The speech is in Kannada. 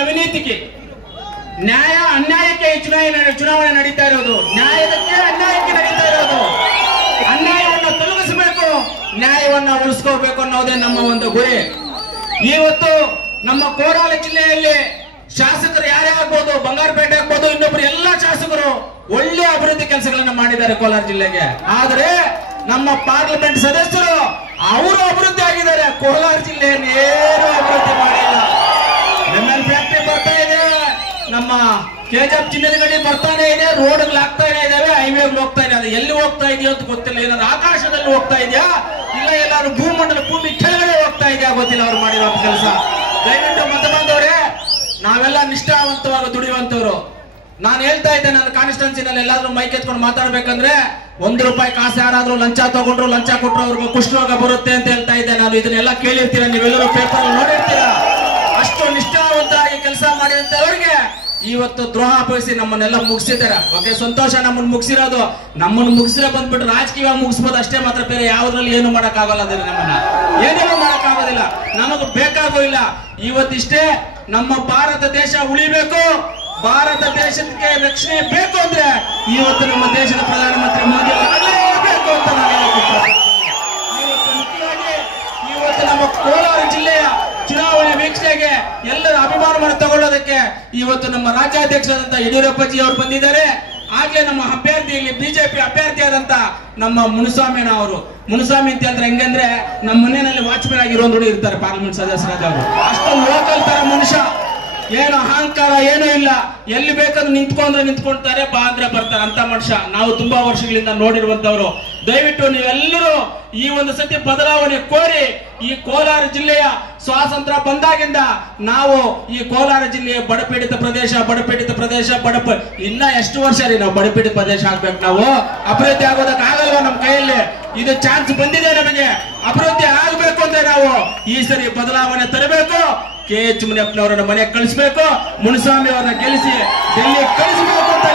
ಅವಿನೀತಿಗೆ ನ್ಯಾಯ ಅನ್ಯಾಯಕ್ಕೆ ಚುನಾವಣೆ ನಡೀತಾ ಇರೋದು, ನ್ಯಾಯಕ್ಕೆ ಅನ್ಯಾಯಕ್ಕೆ ನಡೀತಾ ಇರೋದು. ಅನ್ಯಾಯವನ್ನು ತೊಲಗಿಸಬೇಕು, ನ್ಯಾಯವನ್ನ ಉಳಿಸ್ಕೋಬೇಕು ಅನ್ನೋದೇ ನಮ್ಮ ಒಂದು ಗುರಿ. ಇವತ್ತು ನಮ್ಮ ಕೋಲಾರ ಜಿಲ್ಲೆಯಲ್ಲಿ ಶಾಸಕರು ಯಾರೇ ಆಗ್ಬೋದು, ಬಂಗಾರಪೇಟೆ ಆಗ್ಬೋದು, ಇನ್ನೊಬ್ರು ಎಲ್ಲ ಶಾಸಕರು ಒಳ್ಳೆ ಅಭಿವೃದ್ಧಿ ಕೆಲಸಗಳನ್ನ ಮಾಡಿದ್ದಾರೆ ಕೋಲಾರ ಜಿಲ್ಲೆಗೆ. ಆದರೆ ನಮ್ಮ ಪಾರ್ಲಿಮೆಂಟ್ ಸದಸ್ಯರು ಅವರು ಅಭಿವೃದ್ಧಿ ಆಗಿದ್ದಾರೆ, ಕೋಲಾರ ಜಿಲ್ಲೆಯನ್ನು ಏನು ಅಭಿವೃದ್ಧಿ ಮಾಡಿಲ್ಲ. ಫ್ಯಾಕ್ಟರಿ ಬರ್ತಾ ಇದೆ, ನಮ್ಮ ಕೆಜಿಎಫ್ ಚಿನ್ನದ ಗಡಿ ಬರ್ತಾನೆ ಇದೆ, ರೋಡ್ಗಳು ಆಗ್ತಾನೆ ಇದಾವೆ, ಹೈವೇಗಳು ಹೋಗ್ತಾ ಇದೆ. ಅದು ಎಲ್ಲಿ ಹೋಗ್ತಾ ಇದೆಯೋ ಅಂತ ಗೊತ್ತಿಲ್ಲ. ಏನಾದ್ರು ಆಕಾಶದಲ್ಲಿ ಹೋಗ್ತಾ ಇದೆಯಾ, ಇಲ್ಲ ಎಲ್ಲಾರು ಭೂಮಿ ಕೆಳಗಡೆ ಹೋಗ್ತಾ ಇದೆಯಾ ಗೊತ್ತಿಲ್ಲ ಅವ್ರು ಮಾಡಿರೋ ಕೆಲಸ. ದಯವಿಟ್ಟು ಮತ ಬಾಂಧವರೇ, ನಾವೆಲ್ಲ ನಿಷ್ಠಾವಂತವಾಗಿ ದುಡಿಯುವಂತವ್ರು. ನಾನು ಹೇಳ್ತಾ ಇದ್ದೆ, ನನ್ನ ಕಾನ್ಸ್ಟಿಟ್ಯೂನ್ಸಿನಲ್ಲಿ ಎಲ್ಲಾದ್ರೂ ಮೈಕ್ ಎತ್ಕೊಂಡು ಮಾತಾಡ್ಬೇಕಂದ್ರೆ ₹1 ಕಾಸು ಯಾರಾದ್ರೂ ಲಂಚ ತಗೊಂಡ್ರು, ಲಂಚ ಕೊಟ್ಟರು ಅವ್ರಿಗೆ ಕುಷ್ಠರೋಗ ಬರುತ್ತೆ ಅಂತ ಹೇಳ್ತಾ ಇದ್ದೆ. ನಾನು ಇದನ್ನೆಲ್ಲ ಕೇಳಿರ್ತೀರ, ನೀವೆಲ್ಲರೂ ಪೇಪರ್ ನೋಡಿರ್ತೀರಾ. ಅಷ್ಟು ನಿಷ್ಠಾವಂತರಾಗಿ ಕೆಲಸ ಮಾಡಿದಂತವ್ರಿಗೆ ಇವತ್ತು ದ್ರೋಹ ಬಯಸಿ ನಮ್ಮನ್ನೆಲ್ಲ ಮುಗಿಸಿದ್ದಾರೆ. ಓಕೆ, ಸಂತೋಷ, ನಮ್ಮನ್ನು ಮುಗಿಸಿರೋದು. ನಮ್ಮನ್ನು ಮುಗಿಸಿರೋ ಬಂದ್ಬಿಟ್ಟು ರಾಜಕೀಯ ಮುಗಿಸ್ಬೋದು ಅಷ್ಟೇ, ಮಾತ್ರ ಬೇರೆ ಯಾವ್ದ್ರಲ್ಲಿ ಏನು ಮಾಡಕ್ಕಾಗಲ್ಲ. ನಮ್ಮನ್ನ ಏನೇನೋ ಮಾಡಕ್ಕಾಗೋದಿಲ್ಲ, ನಮಗೂ ಬೇಕಾಗೂ ಇಲ್ಲ. ಇವತ್ತಿಷ್ಟೇ ನಮ್ಮ ಭಾರತ ದೇಶ ಉಳಿಬೇಕು, ಭಾರತ ದೇಶಕ್ಕೆ ರಕ್ಷಣೆ ಬೇಕು ಅಂದ್ರೆ ಇವತ್ತು ನಮ್ಮ ದೇಶದ ಪ್ರಧಾನಮಂತ್ರಿ ಮೋದಿ ಆಗಲೇಬೇಕು ಅಂತ ನಾನು ಹೇಳಕ್ಕೆ ಇವತ್ತು ಮುಖ್ಯವಾಗಿ ಇವತ್ತು ನಮ್ಮ ಕೋಲಾರ ಜಿಲ್ಲೆಯ ಚುನಾವಣೆ ವೀಕ್ಷಣೆಗೆ ಎಲ್ಲರ ಅಭಿಮಾನವನ್ನು ತಗೊಳ್ಳೋದಕ್ಕೆ ಇವತ್ತು ನಮ್ಮ ರಾಜ್ಯಾಧ್ಯಕ್ಷರಾದಂತಹ ಯಡಿಯೂರಪ್ಪಜಿ ಅವರು ಬಂದಿದ್ದಾರೆ. ಆಗ್ಲೇ ನಮ್ಮ ಅಭ್ಯರ್ಥಿ, ಇಲ್ಲಿ ಬಿಜೆಪಿ ಅಭ್ಯರ್ಥಿ ಆದಂತ ನಮ್ಮ ಮುನುಸ್ವಾಮಿನ ಅವರು, ಮುನುಸ್ವಾಮಿ ಅಂತ ಹೇಳಿದ್ರೆ ಹೆಂಗಂದ್ರೆ ನಮ್ಮ ಮನೆಯಲ್ಲಿ ವಾಚ್ಮನ್ ಆಗಿರೋ ನೋಡಿ ಇರ್ತಾರೆ ಪಾರ್ಲಿಮೆಂಟ್ ಸದಸ್ಯರಾದವರು. ಅಷ್ಟೊಂದು ಲೋಕಲ್ ತರ ಮನುಷ್ಯ, ಏನು ಅಹಂಕಾರ ಏನೂ ಇಲ್ಲ. ಎಲ್ಲಿ ಬೇಕಾದ್ರೂ ನಿಂತ್ಕೊಂಡ್ರೆ ಬಾ ಅಂದ್ರೆ ಬರ್ತಾರೆ ಅಂತ ಮನುಷ್ಯ. ನಾವು ತುಂಬಾ ವರ್ಷಗಳಿಂದ ನೋಡಿರುವಂತವ್ರು. ದಯವಿಟ್ಟು ನೀವೆಲ್ಲರೂ ಈ ಒಂದು ಸತಿ ಬದಲಾವಣೆ ಕೋರಿ, ಈ ಕೋಲಾರ ಜಿಲ್ಲೆಯ ಸ್ವಾತಂತ್ರ್ಯ ಬಂದಾಗಿಂದ ನಾವು ಈ ಕೋಲಾರ ಜಿಲ್ಲೆಯ ಬಡಪೀಡಿತ ಪ್ರದೇಶ ಇನ್ನ ಎಷ್ಟು ವರ್ಷ ರೀ ನಾವು ಬಡಪೀಡಿತ ಪ್ರದೇಶ ಆಗ್ಬೇಕು? ನಾವು ಅಭಿವೃದ್ಧಿ ಆಗೋದಕ್ಕೆ ಆಗಲ್ವಾ ನಮ್ಮ ಕೈಯಲ್ಲಿ? ಇದು ಚಾನ್ಸ್ ಬಂದಿದೆ ನಮಗೆ. ಅಭಿವೃದ್ಧಿ ಆಗ್ಬೇಕು ಅಂದ್ರೆ ನಾವು ಈ ಸರಿ ಬದಲಾವಣೆ ತರಬೇಕು. ಕೆ ಎಚ್ ಮುನಿಯಪ್ಪನವರನ್ನ ಮನೆಗೆ ಕಳಿಸ್ಬೇಕು, ಮುನುಸ್ವಾಮಿ ಅವರನ್ನ ಗೆಲ್ಲಿಸಿ ಡೆಲ್ಲಿ ಕಳಿಸ್ಬೇಕು ಅಂತ